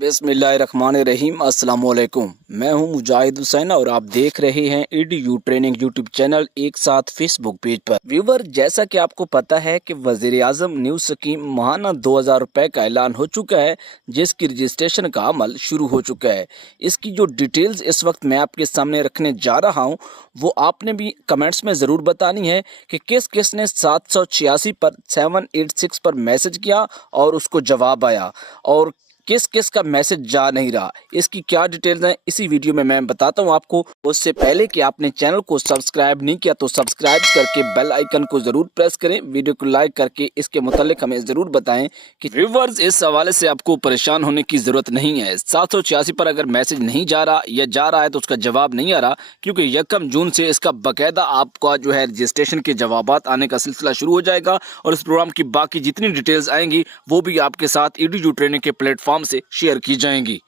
बिस्मिल्लाहिर्रहमानिर्रहीम अस्सलाम वालेकुम। मैं हूं मुजाहिद हुसैन और आप देख रहे हैं ईडीयू ट्रेनिंग यूट्यूब चैनल एक साथ फेसबुक पेज पर। व्यूवर, जैसा कि आपको पता है कि वजीर आजम न्यू स्कीम माहाना 2000 रुपए का ऐलान हो चुका है, जिसकी रजिस्ट्रेशन का अमल शुरू हो चुका है। इसकी जो डिटेल्स इस वक्त मैं आपके सामने रखने जा रहा हूँ वो आपने भी कमेंट्स में ज़रूर बतानी है कि किस किस ने 786 पर 786 पर मैसेज किया और उसको जवाब आया, और किस किस का मैसेज जा नहीं रहा। इसकी क्या डिटेल्स हैं इसी वीडियो में मैं बताता हूं आपको। उससे पहले कि आपने चैनल को सब्सक्राइब नहीं किया तो सब्सक्राइब करके बेल आइकन को जरूर प्रेस करें। वीडियो को लाइक करके इसके मुतालिक हमें जरूर बताएं कि व्यूवर्स, इस हवाले से आपको परेशान होने की जरूरत नहीं है। 786 पर अगर मैसेज नहीं जा रहा या जा रहा है तो उसका जवाब नहीं आ रहा, क्योंकि 1 जून से इसका बाकायदा आपका जो है रजिस्ट्रेशन के जवाबात आने का सिलसिला शुरू हो जाएगा और इस प्रोग्राम की बाकी जितनी डिटेल्स आएंगी वो भी आपके साथ ईडीयू ट्रेनिंग के प्लेटफॉर्म से शेयर की जाएंगी।